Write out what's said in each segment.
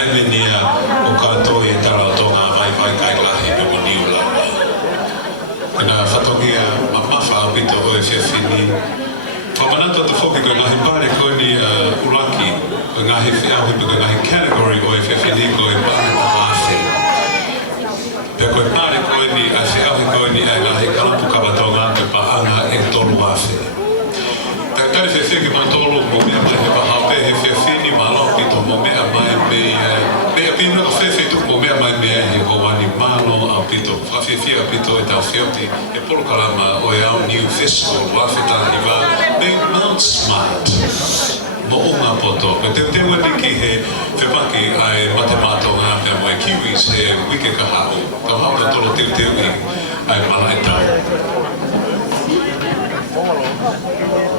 taimenia o katoa e tala o tonga vai kai lahi pe maniula. Kena whatongia mamafa a pito o e whiawhini. Whamanata te whoki ko ngahi pare koe ni ulaki, ko ngahi whiahui pe ko ngahi category o e whiawhini ko e pare pa hawhi. Pea koe pare koe ni a whiahui koe ni a ngahi kalapu kawatonga pe pa anga e tolu hawhi. Pea kare whiawhini ma tolu mo mea mai he pa hape he whiawhini ma alo pito mo mea mai mea pino ka whiawhi tu mo mea mai mea he ho wani malo a pito. Whawhiawhia a pito e tau whiauti e polo kalama o e au New Festival wawhita iwa Big Mount Smart. Mo unga poto. Me te tewa niki he whepaki ai matemato ngā mea moe kiwis he wike ka hau. Ka hau na tolo teu i ai malai tau.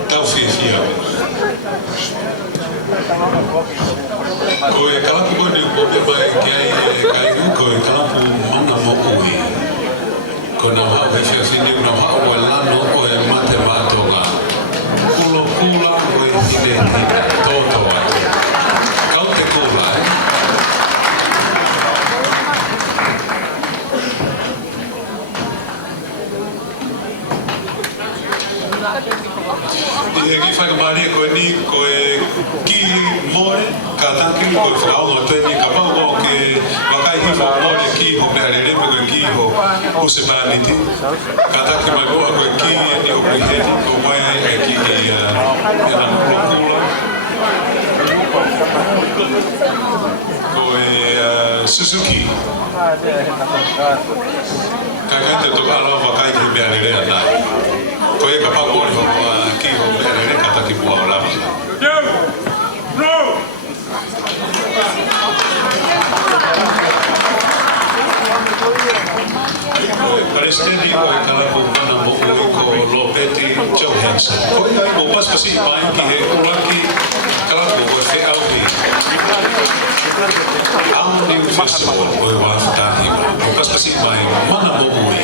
Tau whiawhia. Ko e kalapu koe ni mo mea mai kai uko e kalapu mana mo ui. Ko nau hau he whiawhini nau hau o e lano o e matemato ngā. Kulo kula o e hine toto atu. Kau te kula, I he ki whakamaria koe ni, koe ki more, ka tanki koe whakaonga tēni, ka pauko ke wakai hifo more ki ho mea rereme koe ki ho municipality. Ka tanki mai koa koe ki ni o koe heti, ko mai e ki e na mkulokula. Koe Suzuki. Ka kai te toka alo wakai ki mea rerea nai. Koe ka pauko ni ho ki ho mea rere ka taki mua o lama. No! Palestini o e kalapu mana mo ui ko Lopeti Johansson. Koe nai mo paskasi mai ki he ulaki kalapu o e whiauhi. Au New Festival o e wawhitahiwa. Mo paskasi mai mana mo ui.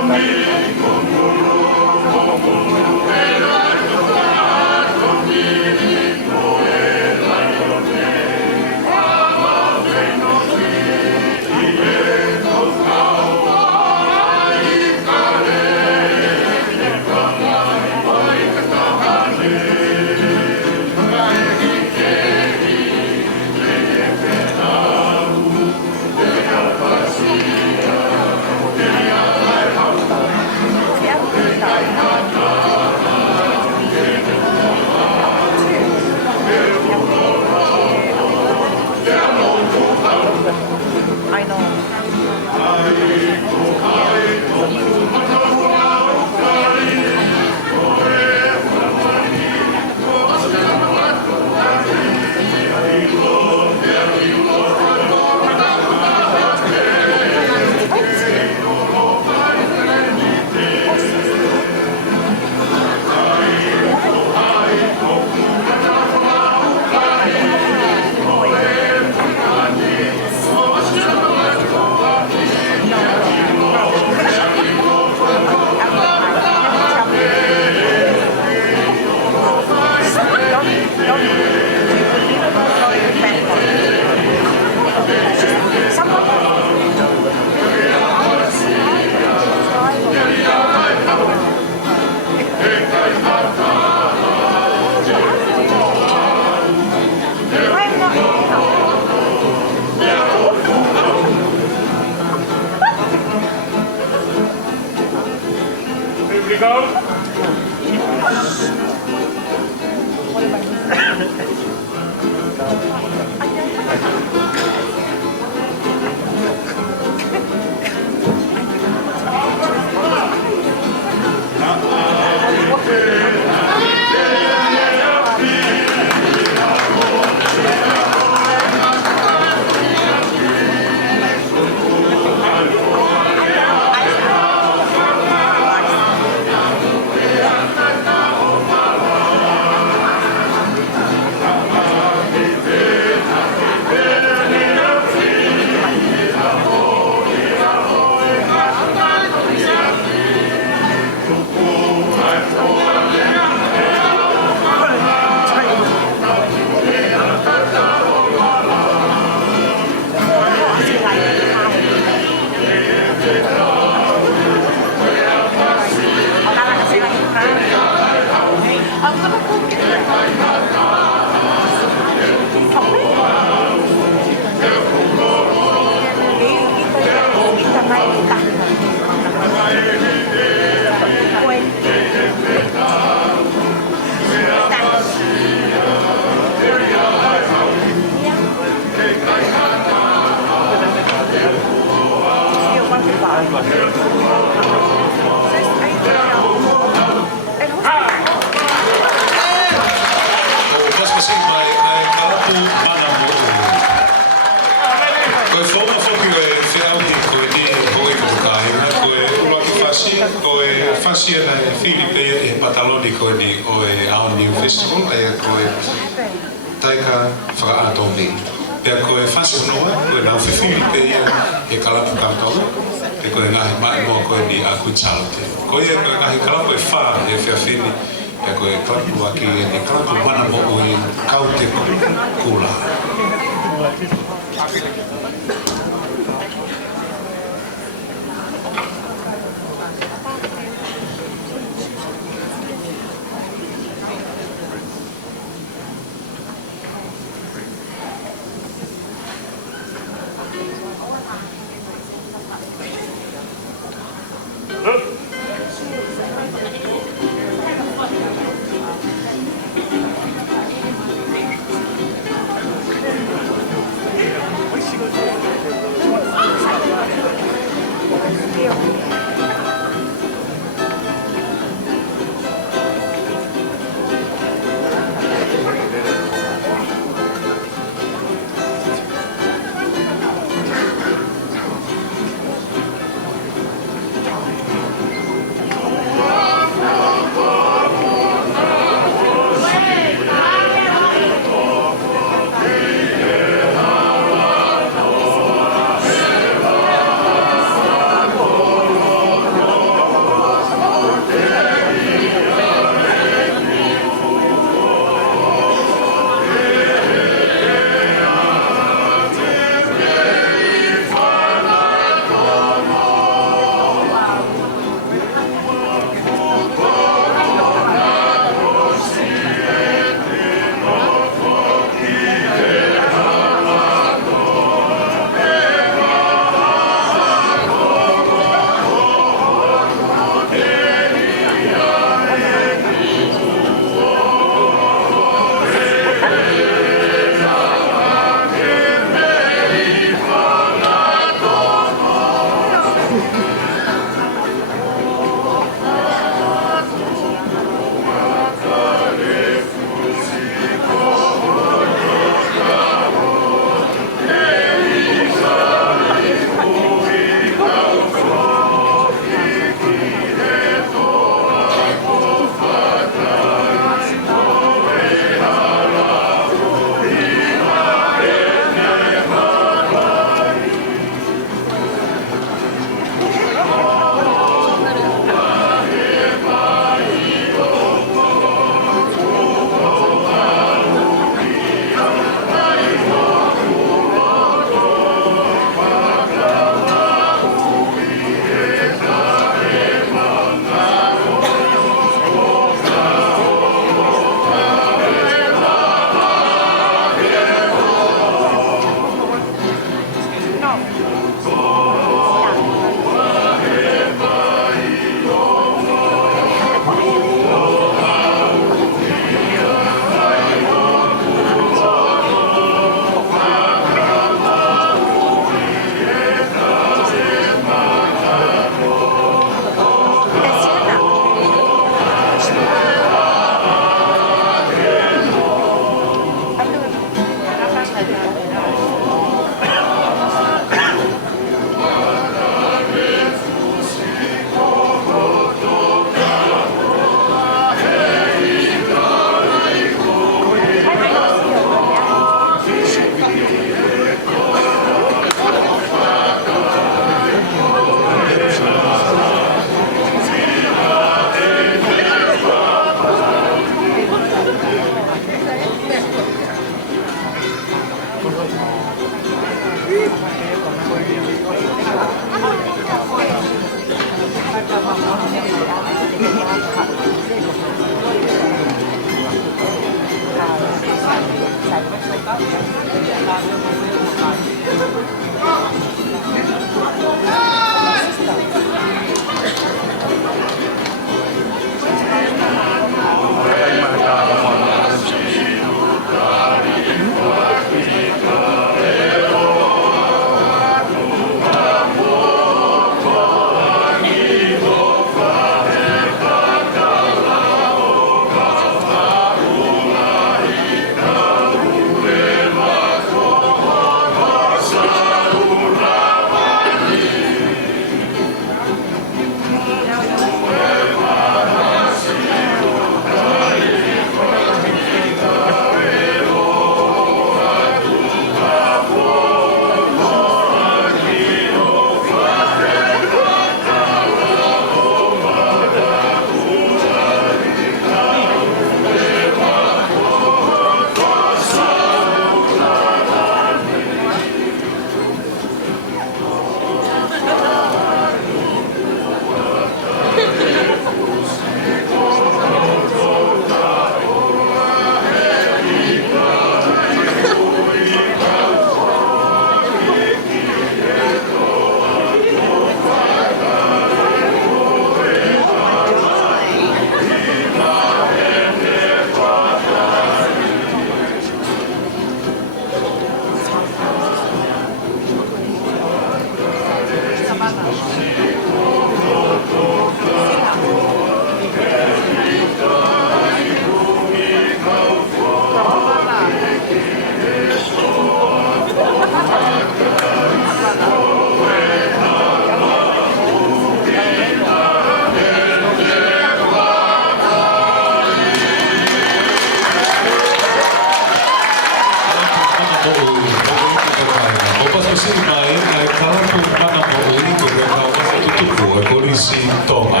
polisi Tonga.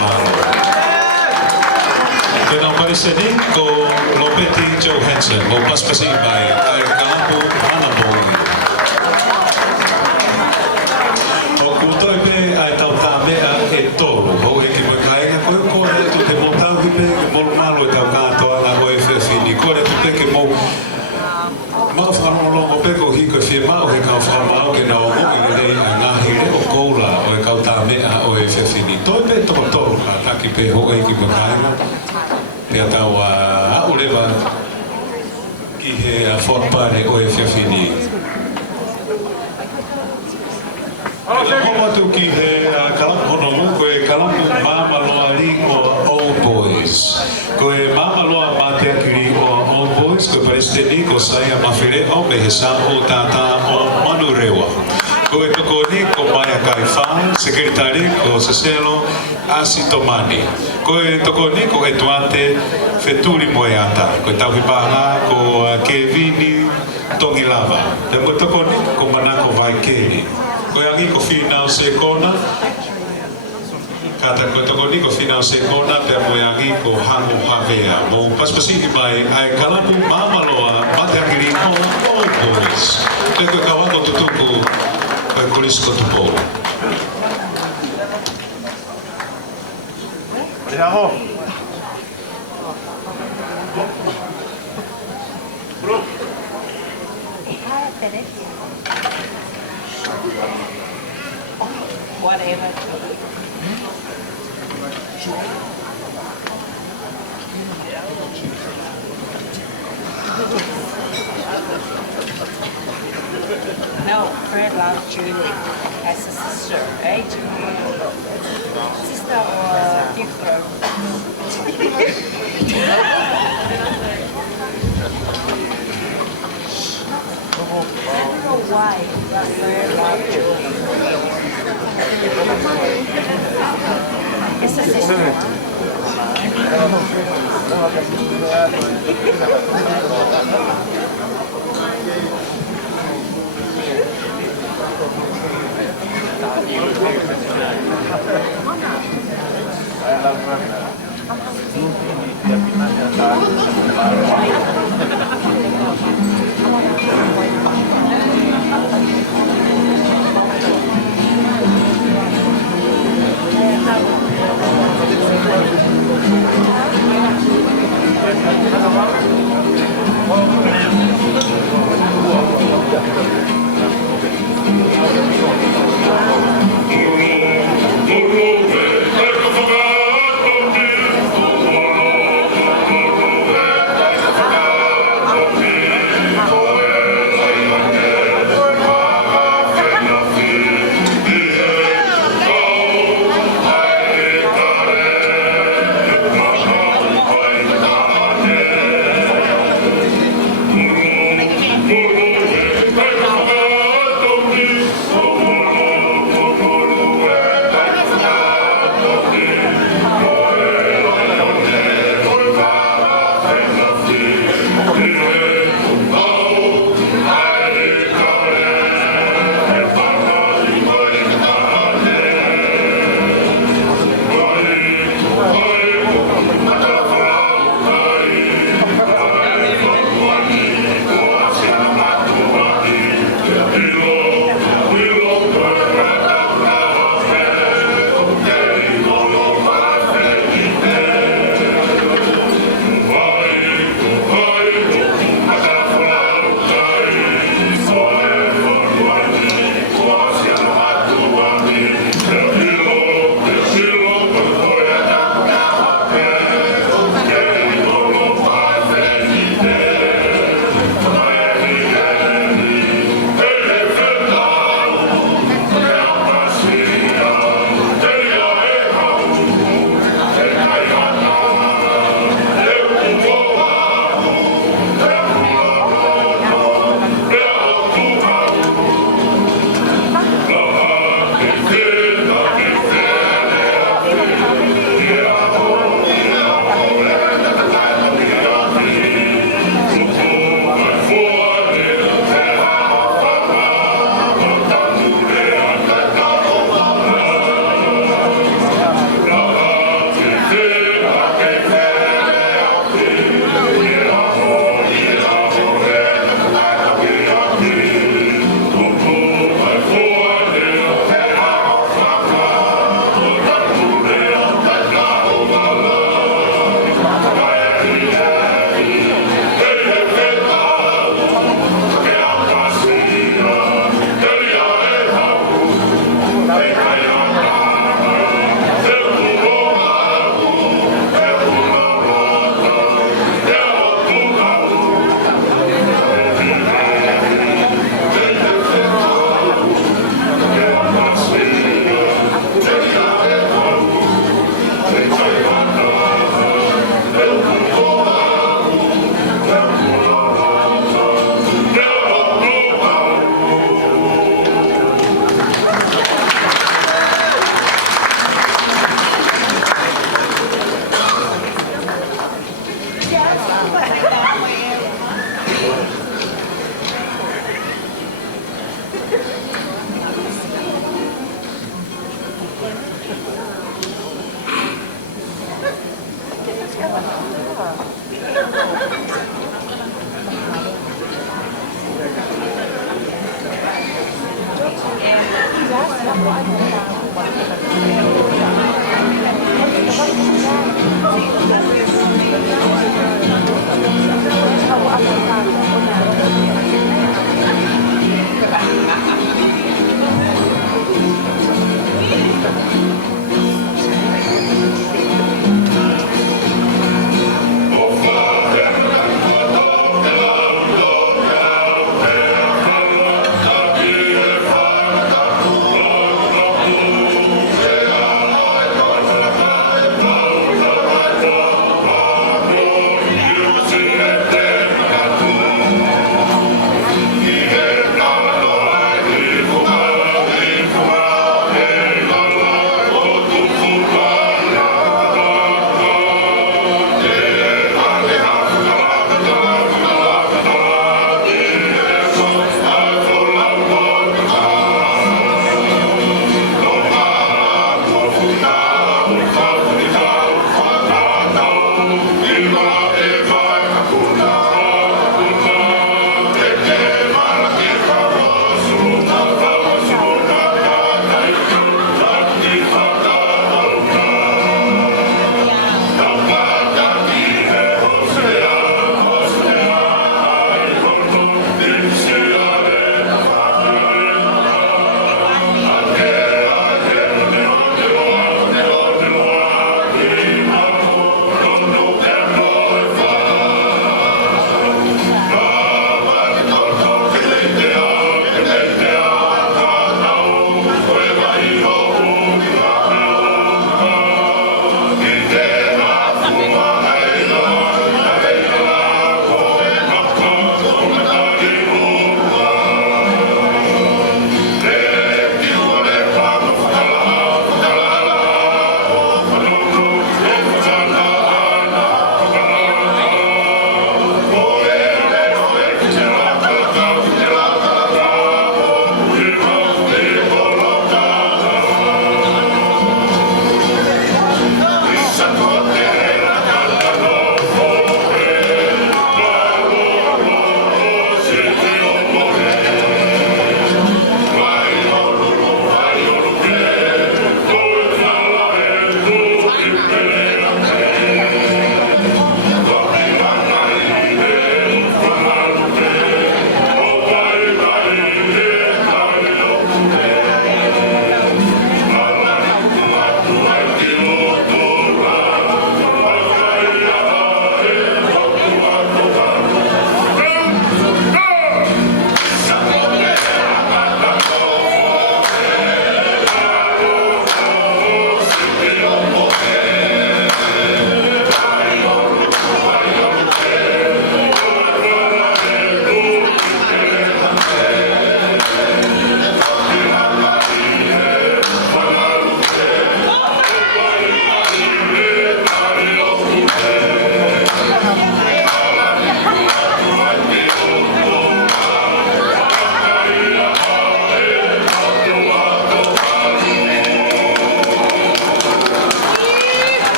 Malo. Kena pariseni ko Lopeti Johansson, mo paspasi by ay Kalapu Hanabong. O kutoi pe ay tau tamea e tolu, ho e ki mo kainga ko e tu te mo tau ki pe mo malo e tau katoa na ho e whewhini, ko e tu pe ke mo mau whanongo pe ko hiko fie mau he kau whamau ke na o mongi le a ngahi le o koula o e kau tamea o e whewhini. Toi pe toko tolu ka taki pe ho e ki mo kainga. Pea tau a ulewa ki he whotpare o e whiawhini. Ila homatu ki he kalapu honomu, ko e kalapu mamaloa ringo Old Boys. Ko e mamaloa mateakiri o Old Boys, ko e paresiteni ko saia mawhire o me he sa o tata o Manurewa. Ko e toko ni ko Maia Kaifai, sekretari ko Seselo Asitomani. Ko e toko ni ko e tuante Feturi Moeata. Ko e tauhipaha ko Kevini Tongilava. Te mo toko ni ko Manako Vaikeri. Ko e angi ko Finau Sekona. Kata ko toko ni ko Finau Sekona, te mo e angi ko Hango Havea. Mo paspasiki mai ai kalapu mamaloa mateakiri o Old Boys. Te ko kawako tutuku ai kulisko tupo. Bravo. Bro. Whatever. No, Fred loves Julie as a sister, right? Sister or different? I don't know why, but Fred loves Julie. It's a sister. Thank you.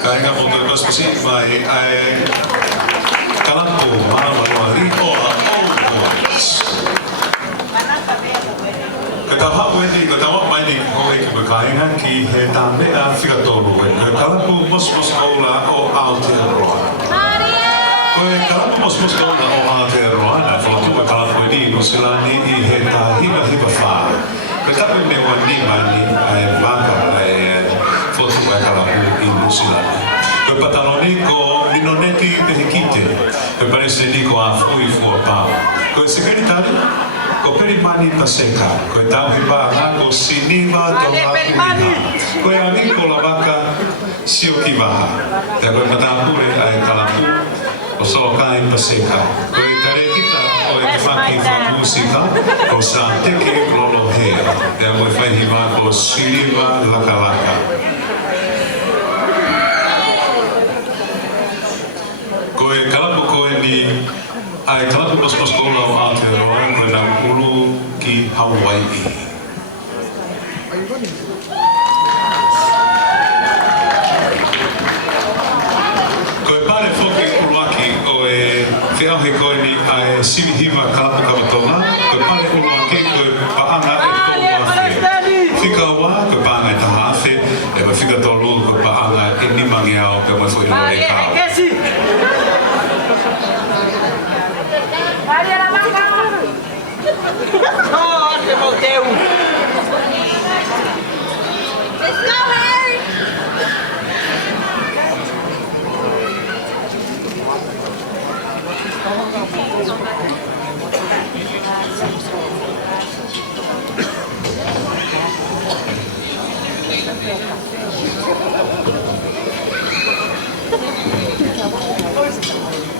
Kaya mo ito kasi may ay kalangko, maraming ripoa, always. Katawa pwede, katawa pwede ko ay kibakaingan ki hetame a figatolo. Kalangko mas kaula o Aotearoa. Koe kalangko mas kaula o Aotearoa na foto ka kalangko ni no sila ni i heta hiba fa. Katawa ni wanima ni ay baka ay foto ka kalangko in sila. Koe pataloni ko minoneti pehikite. Koe parece ni ko a fui fu pa. Koe sekretari ko perimani paseka, ko tau hiba ko siniva to hakuiha. Ko ani ko lavaka siukivaha. Te ko matapure ai kalapu o so kai paseka. Ko tare kita o e faki fa musika ko sa teke lolo he. Te mo fai hiba ko siniva lakalaka. Ko e kalapu ko Ai tātu mas kola o Aotearoa koe nā ulu ki Hawaii. Koe pare whoki uluaki o e whiauhe koe ni ai Simihiva Kalapu Kamatonga. Koe pare uluaki koe paanga e tōwawhi. Whika wā koe paanga e tahawhi. E ma whika tōlu koe paanga e nimangi ao pe mai whoi rore kao. Maria la vaca! Oh, meu Deus! Let's go, Harry!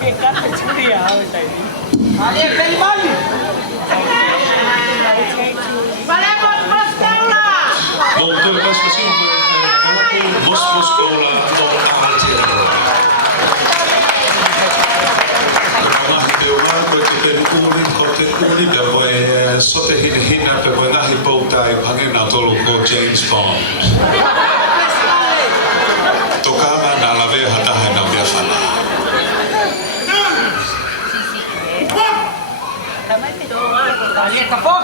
Que café chuliao está aí. Olha, tem mole! Valemos, Moscola! Bom, então eu peço assim, Moscola do Aotearoa. So te hina pe koe nahi poutai pange nā tolu ko James Bond. Tokanga nā lawe hatahe nā mea whana. Olha, tá bom?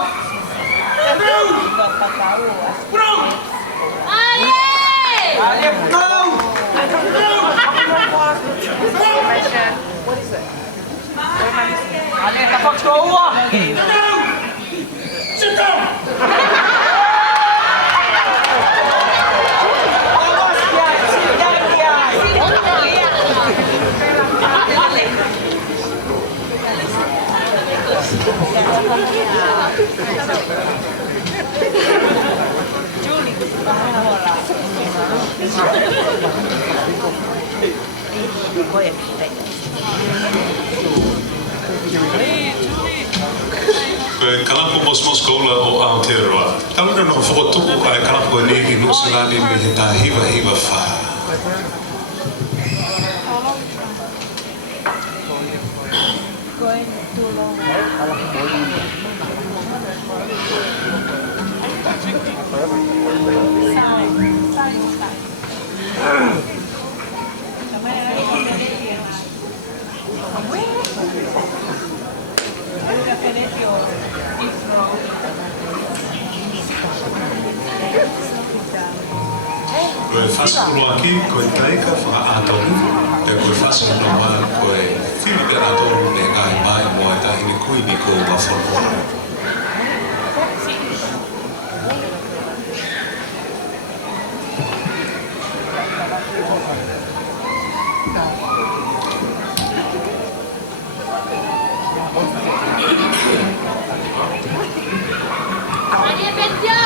Olha, go! What is it? Olha, tá bom, go! Sit down! Kalapu Moscola o Aotearoa. Taluna no whakotuku ai kalapu ni I Nusilani me he tā hiwa wha. Going too long. Koe whasakuro aki, koe taika whakaatoru, te koe whasakuro maa koe whiri te atoru ne ngai mai moa e tahini kuini ko wawhanua. Maria Bencio!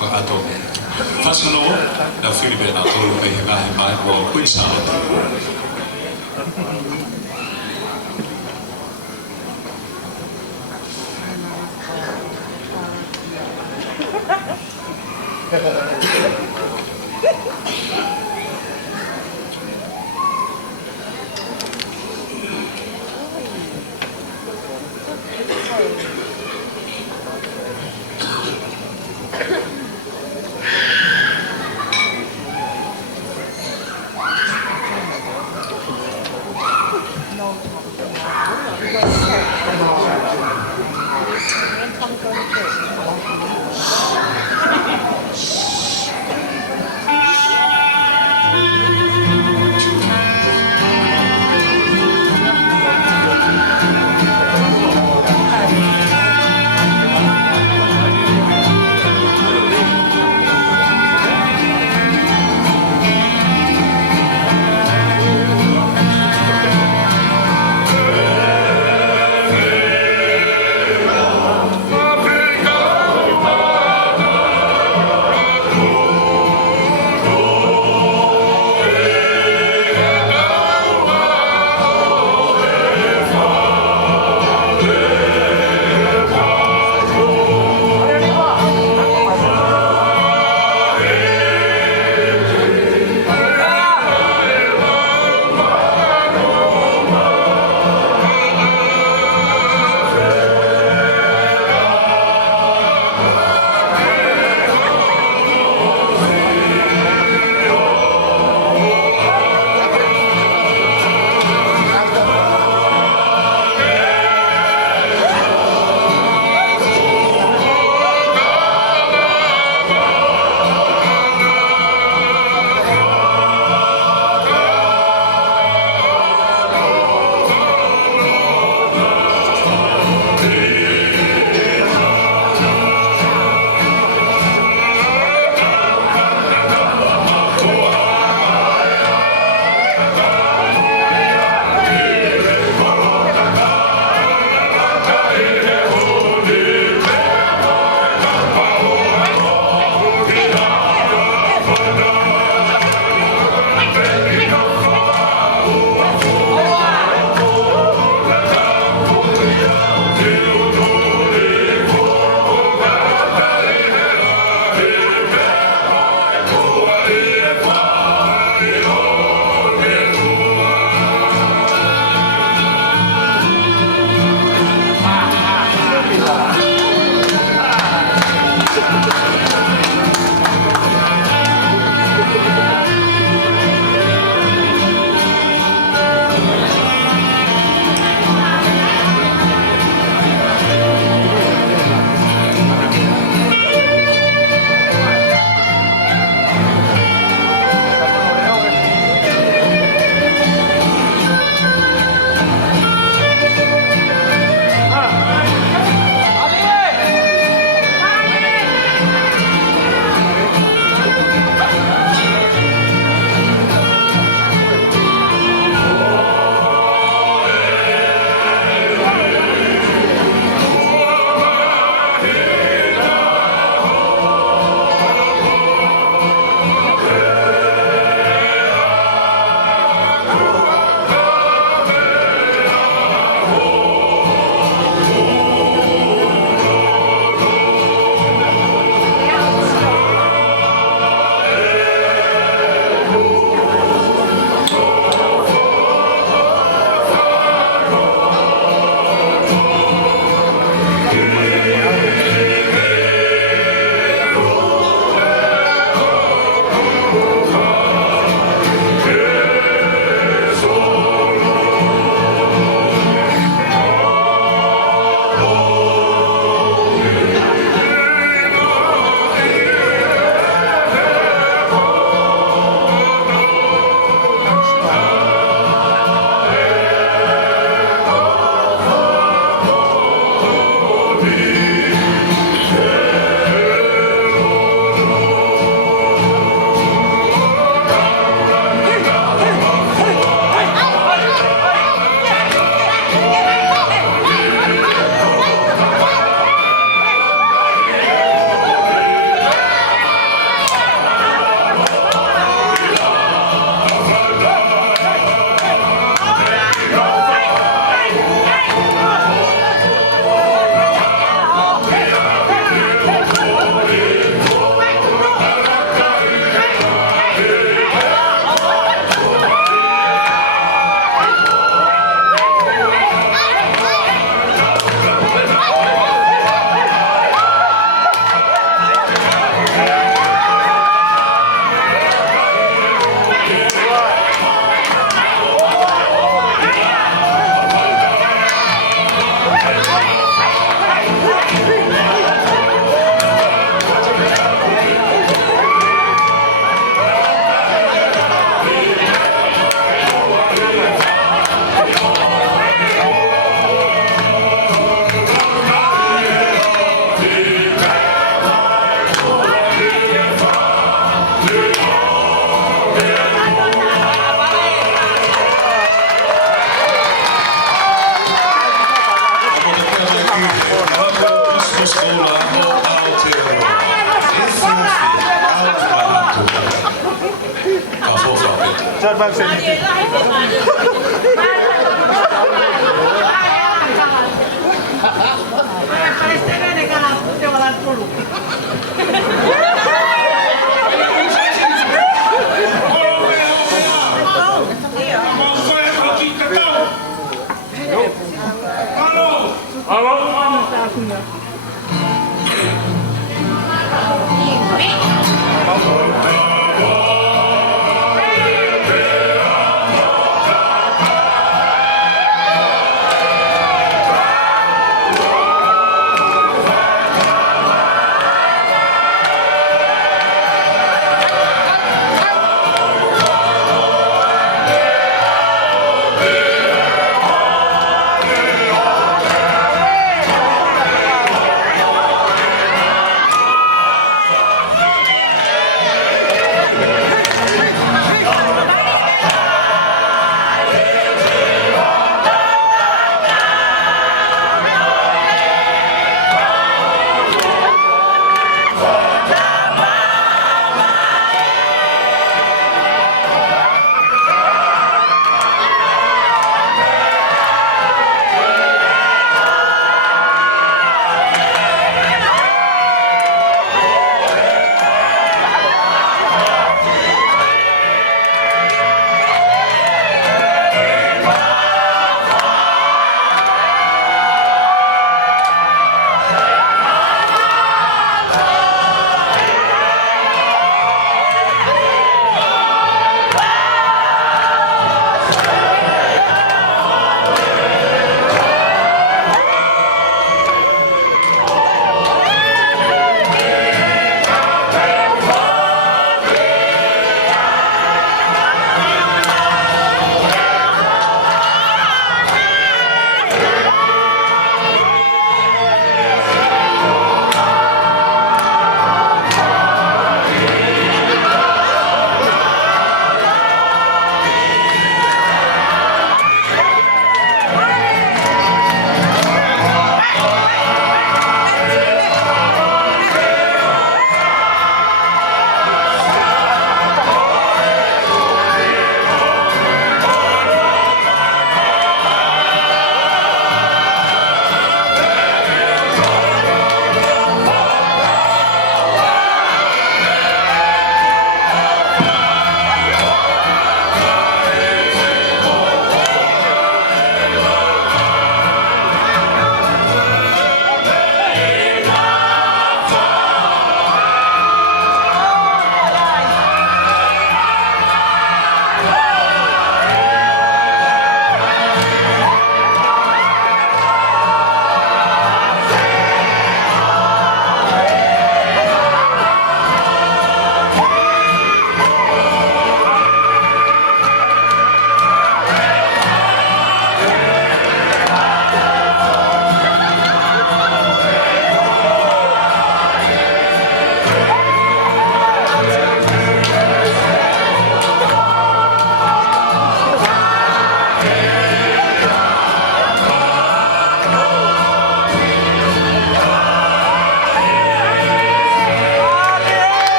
whakatoke. Whasanoa, na whiribe na tolu me he ngahi mai kua Queenstown.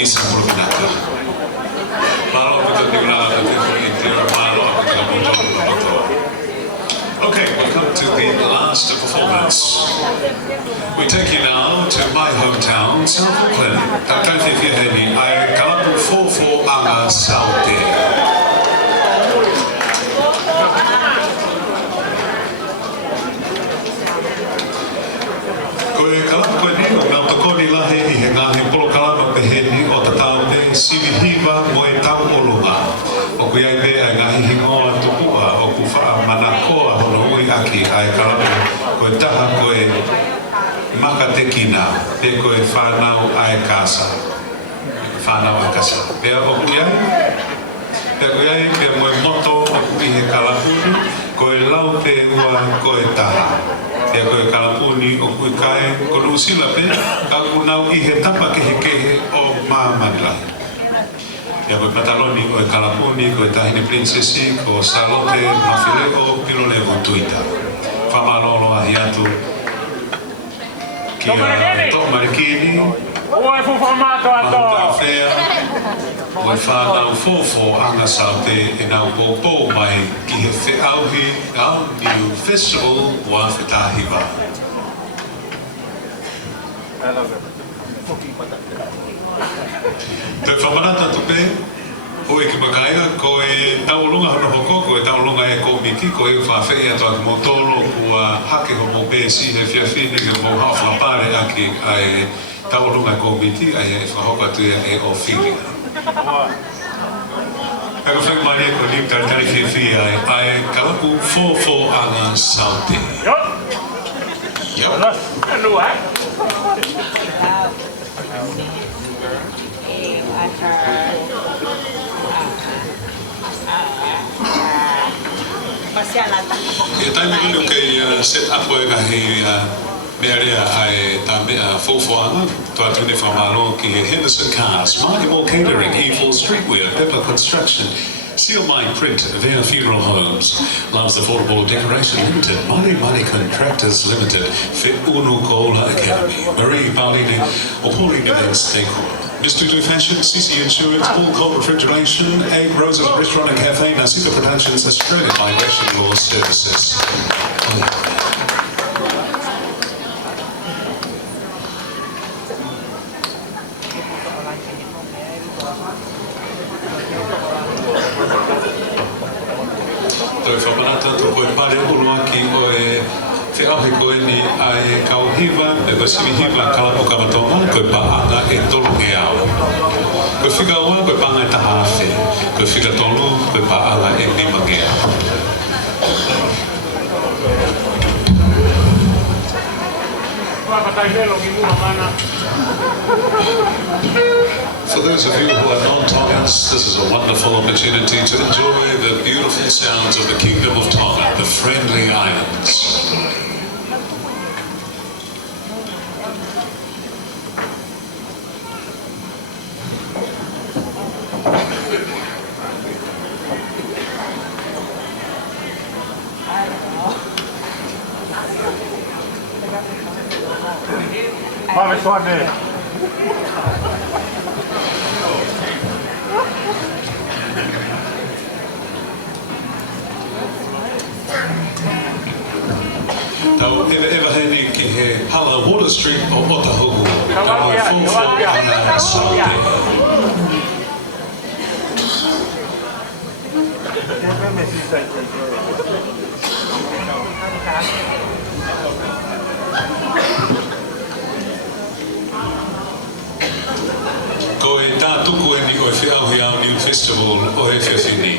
Nisam provinata. Malo bi to bilo na te malo Town, South Auckland. Tautawhiwhia heni, ai kalapu fōfō anga Saute. Koe kalapu koe ni, o ngā tokoni lahe I he ngahi polo kalama peheni o tatau e sivihiva mo e tau olunga. O kui ai pe ai ngahi hingoa tupua o ku wha manakoa hono ui aki ai kalapu koe taha koe maka te kina, pe koe whanau ai kasa. Whanau ai kasa. Pea o kui ai, pea moe moto o kui he kalapuni, koe lau te ua koe taha. Pea koe kalapuni o kui kai, ko rusila pe, ka kunau I he tapa kehe o Māmanilahi. Pea koe pataloni koe kalapuni, koe tahine princesi, ko Salote, Mawhileo, Pilolevu Tuita. Whamalolo ahi atu, Kia Tō Marikini, Mahuta Whea, Moe whanau fōfō anga Saute e nau pōpō mai ki he whiauhi au Niu Festival wa Whetahiwa. Te whamanata tupe, o e ki makaia, ko e taulunga hono hoko, ko e taulunga e komiki, ko e whawhea toa ki motolo kua hake ho mo pēsi he whiawhine ke mo hawha pare aki ai taulunga e komiki, ai e whahoka tuia e o whiri. Ako whai mai e ko nim taritari whiawhi ai kalapu fōfō anga Saute. Yup. E taimi nunu kei set up o e kahi mea rea ai tā mea fōwhoanga, toa tune whamalo ki he Henderson Cars, Mahimo Catering, E4 Streetwear, Pepper Construction, Seal Mine Print, Vea Funeral Homes, Loves Affordable Decoration Limited, Money Contractors Limited, Fit Unu Kola Academy, Marie Pauline, o Pauline Events Decor, Mr. Blue Fashion, CC Insurance, Paul Cold Refrigeration, Egg Roses Restaurant and Cafe, Nasipa Productions, Australia Migration Law Services. Toi whapanata tu koe pare uruaki o e te ahi koe ni ai kauhiwa, e koe simihiwa kalapu kamatonga, koe paanga e tolu e au. Koe whika ua, koe paanga e taha awhi. Koe whika tolu, koe paanga e nima ge au. For those of you who are non-Tongans, this is a wonderful opportunity to enjoy the beautiful sounds of the Kingdom of Tonga, the Friendly Islands. Tau ewa heni ki he Hala Water Street o Otahuku. Tau e fōwhō anga Saute. Ko e tā tuku e ni o e whiauhi au Niu Festival o he whiawhini.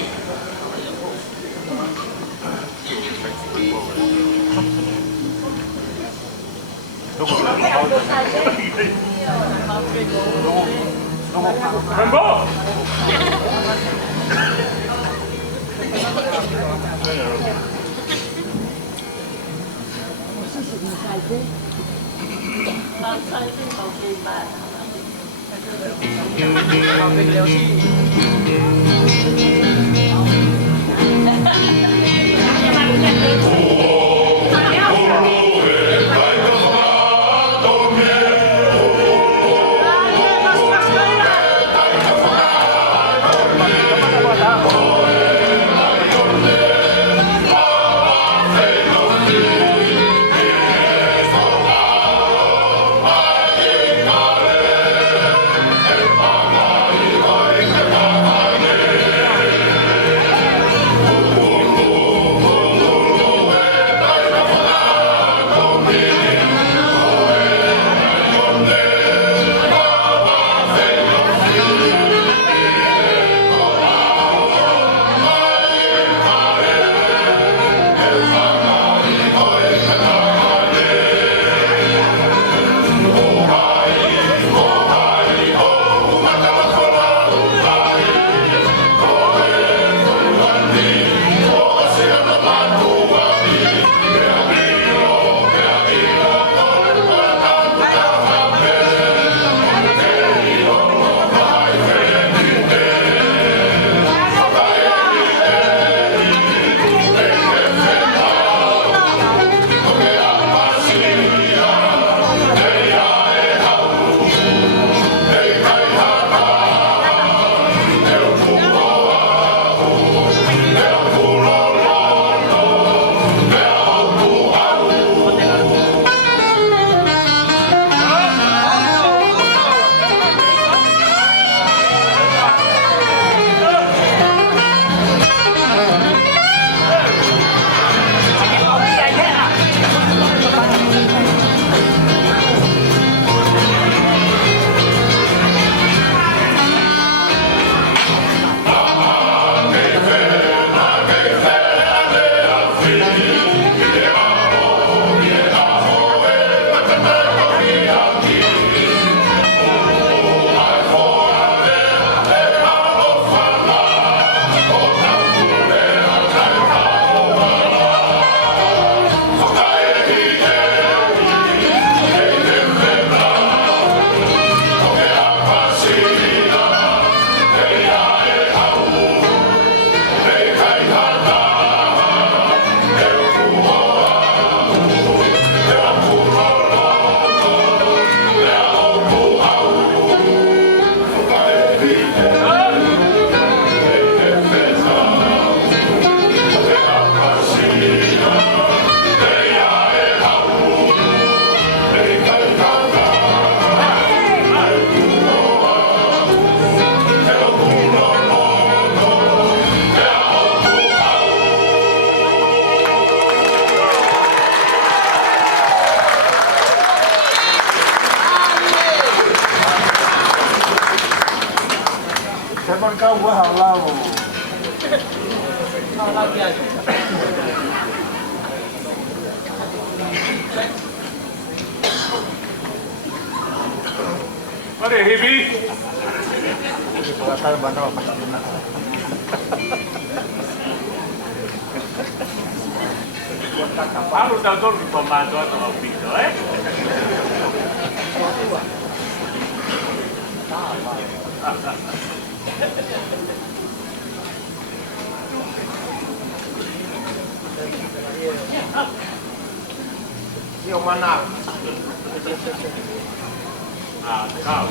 What a heavy! Harus dator pembantu atau pintu, Yung mana? Kau.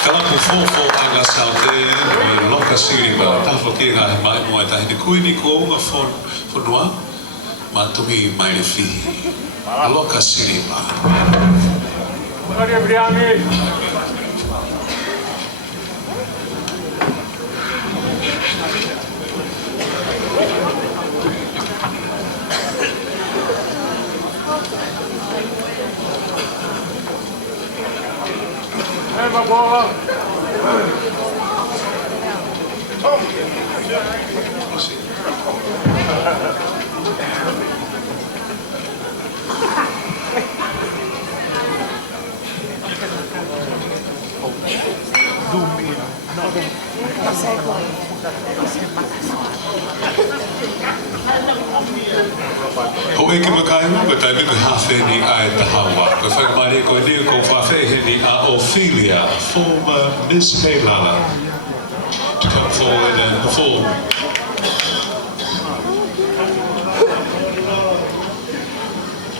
Kalapu fofo aga saute loka siriba tafo ki ga mai mo ta ni kuini ko nga fonua ma tumi mai le fi loka siriba Maria Briani. Ma buona. Ho e ke makai mo ta ni hafe ni ai ta hawa ko fa mari ko ni ko fa fe ni a Ophelia former Miss Heilala to come forward and perform.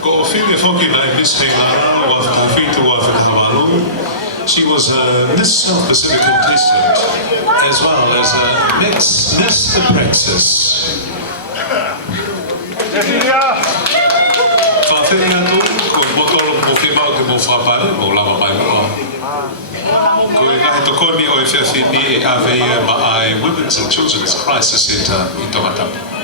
Ko Ophelia foki na Miss Heilala wa ta fitu wa fa Havalu. She was a Miss South Pacific contestant as well as a Miss Praxis. Whawhiri atu, ko motoro mo whimau te mo whapare, mo lama mai roa. Ko e ngahe tokoni o e whiawhini e awea ma ai Women's and Children's Crisis Centre i Tamatapa.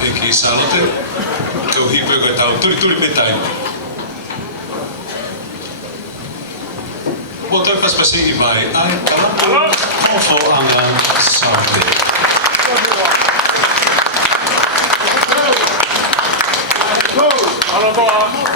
Teki sanote, kau hipeukoi tau turi metai. Mutta kaspa siinä vai ai kala ofo angan saate. Aloitetaan.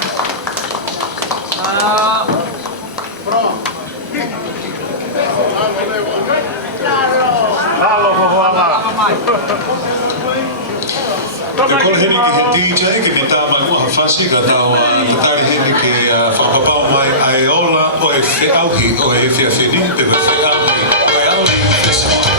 Kalau hari ke DJ ke ni tahu mahu hafasi kata tadi hari ke fapapau mai ayola o fe auki o fe fini te fe auki o auki festival.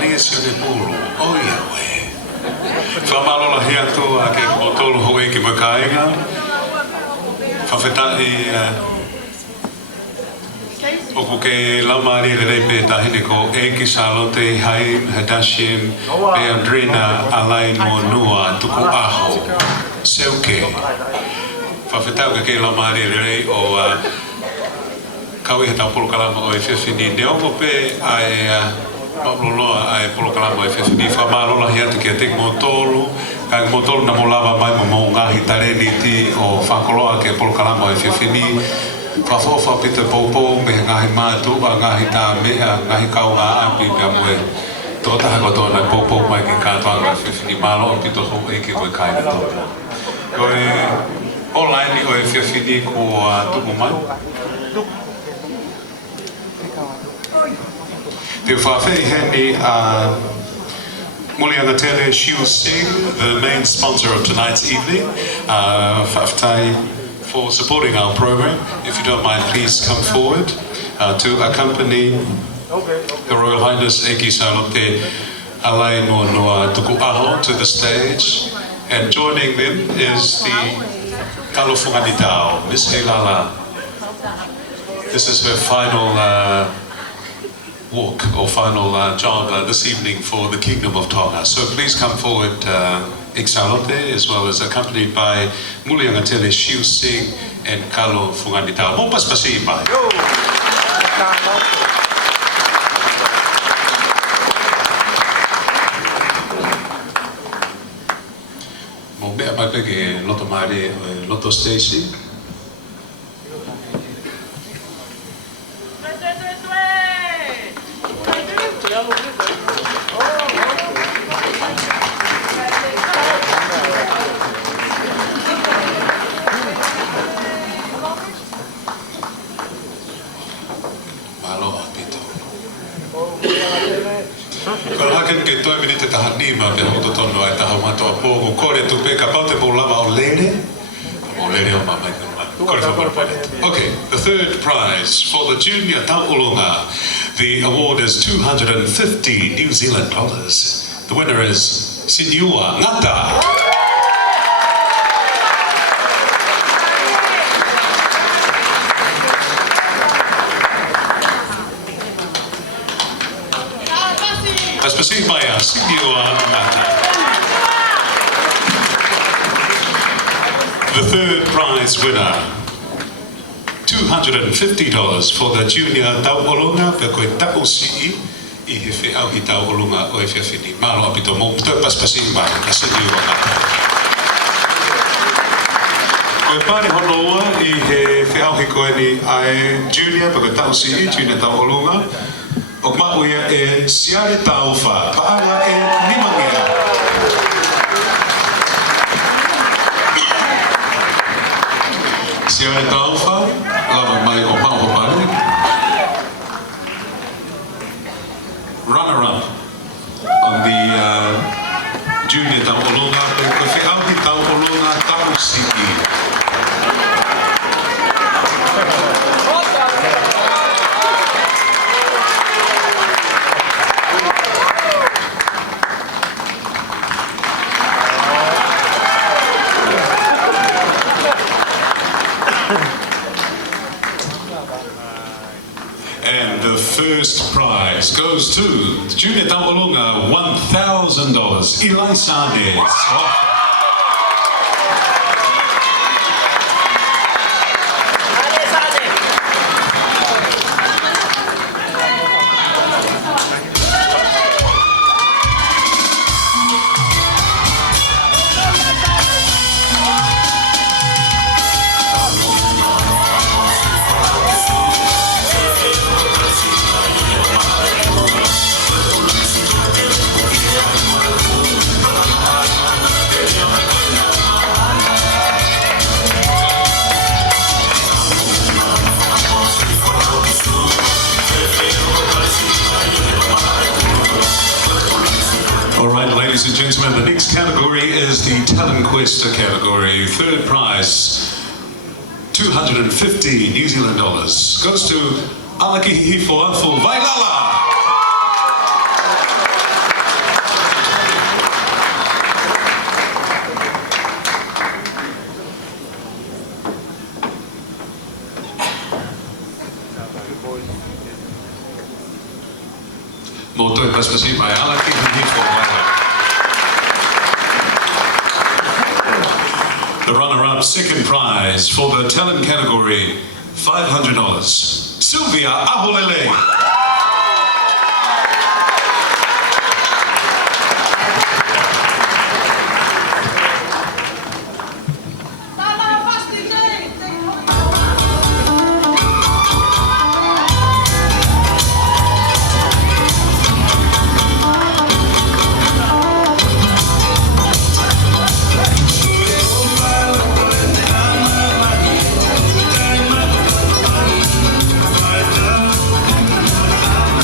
Maria Sione Pulu, oia we. Whamalola hea toa ke kotolo hoe ki makainga. Whawhetai oku ke laumari le reipe tahine ko Eki Salote, Haim, Hadashin, Beandrina, Alain Monua, Tuku Aho, Seuke. Whawhetau ke laumari le rei o kaui he tau polokalama o e whiwhini. Ne ongo pe ai mauloloa ai polokalama o e whiwhini. Whamalola hea te kia tek motolu. Kai motolu na molawa mai mo ngahi tareni ti o whakoloa ke polokalama o e whiwhini. Whawhawha pita popo me ngahi mātu a ngahi tā mea, ngahi kau ngā api pia moe. Tō taha ko tōna popo mai ki kātoanga whiwhini mālo o pito hou e ki koe kai na tōna. Koe online o e whiwhini ko tuku mai. Te whawhei heni Mulianga Tele Shiu Singh, the main sponsor of tonight's evening. Whawhei for supporting our program. If you don't mind, please come forward to accompany Her Royal Highness Eki Salote Alain Monua Tuku Aho to the stage. And joining them is the Kalofungani Miss Elala. This is her final walk or final job this evening for the Kingdom of Tonga. So please come forward, Exalote, as well as accompanied by Mulianga Tele Shiu Singh and Kalofungani. Mopas pasipai. Mo mea mai peke Loto Mare, Loto Stacy. Haken ke toi minite taha nima pe hoto tono ai taha matoa pogo kore tu pe kapaute mo lava o lere o mamai kore whaparapare. Okay, the third prize for the Junior Taulunga. The award is 250 New Zealand dollars. The winner is Sinua Ngata. The third prize winner, $250 for the Junior Taulunga pe koe tau si'i I he whiau hi Taulunga o e whiawhini. Mālo apito mō pito paspasi mai na Sinua Ngata. Koe pāre honoa I he whiau hi koe ni ai Junior pe koe tau si'i, Junior Taulunga. O mapuia e siare tauwha, paara e nimangea. Siare tauwha, lava mai o mau mare. Runner-up on the Junior Taulunga, ko whiauhi Taulunga Tamu Siki. And the first prize goes to Junior Taulunga, $1,000. Eli Sanders. Ladies and gentlemen, the next category is the Talent Quest category. Third prize, 250 New Zealand dollars, goes to Alaki Hifoafu Vailala. Moto e paspasi mai ala ki hi for The runner-up second prize for the talent category, $500. Sylvia Aholele.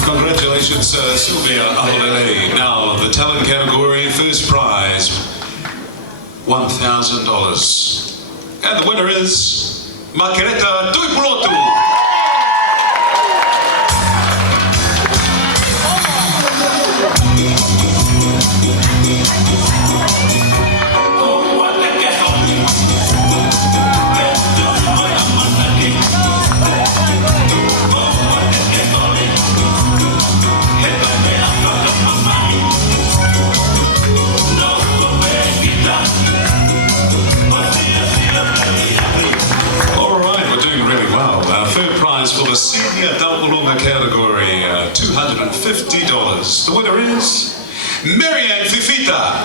Congratulations, Sylvia Aholele. Now, the talent category, first prize, $1,000. And the winner is Makereta Tuipulotu. For the senior Taupolunga category, $250. The winner is Marianne Fifita.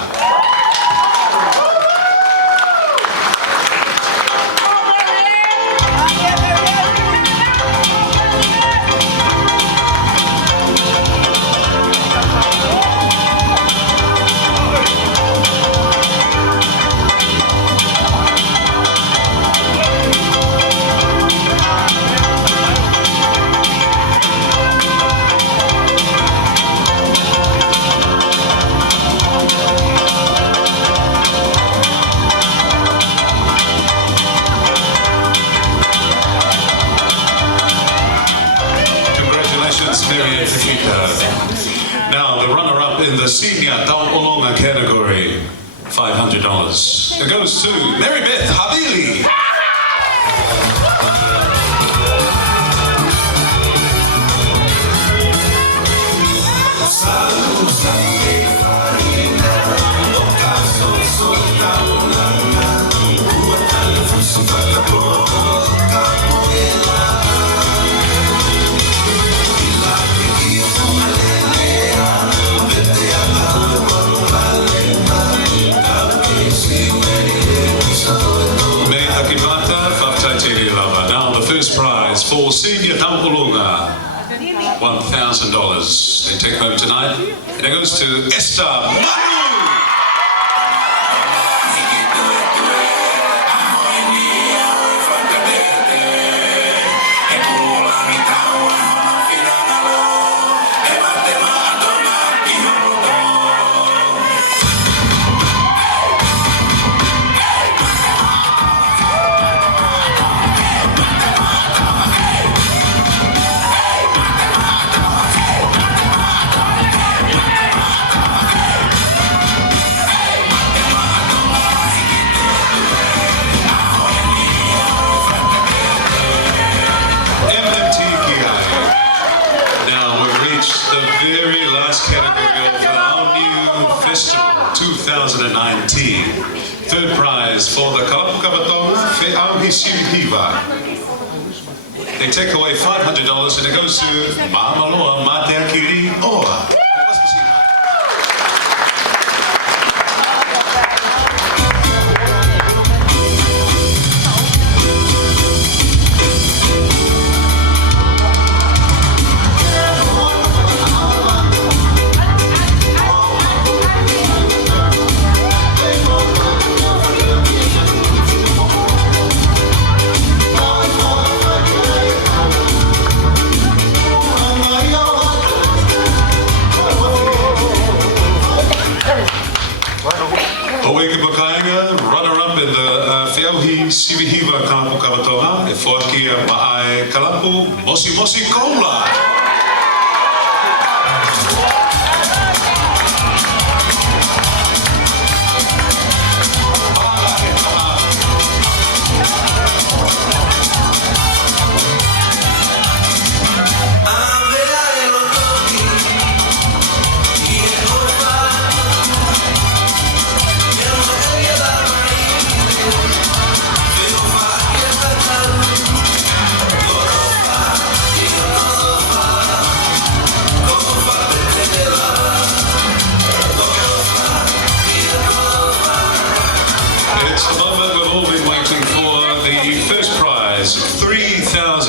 Now, the runner-up in the senior Taupolunga category, $500. It goes to Mary Beth Havili. Now the first prize for senior Taupolunga, $1,000. They take home tonight. And it goes to Esther Manu. Very last category of our new festival 2019. Third prize for the Kalapu Kabatonga Fe'auhi Sirihiva. They take away $500 and it goes to Ma'amaloa Mateakiri Oa. Runner-up in the Fe'auhi Sirihiva Kalapu Kabatonga, e Forkia Ma'ai Kalapu Mosi Mosi Kola.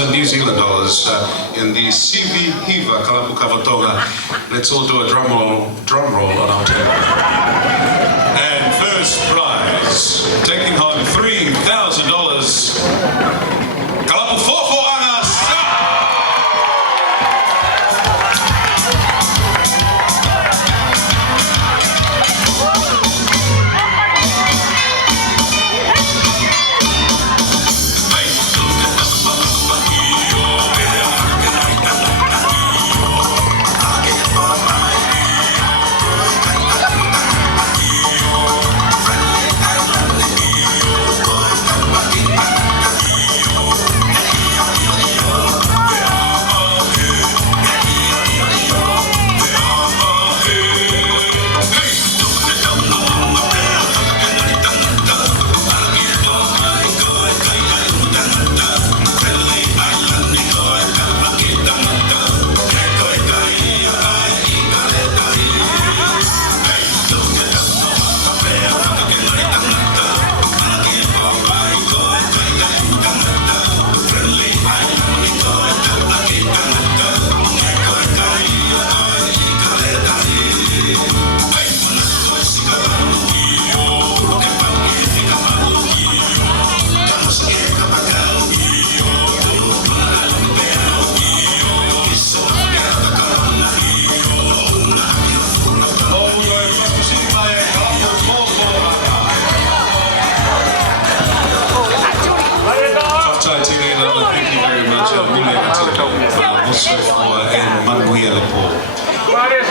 $50,000 New Zealand dollars in the CV Hiva Kalapu Kavatonga. Let's all do a drum roll on our table. And first prize, taking home $3,000, Kalapu Fofo Anga Sa. Thank you very much. And Manguia Lepo.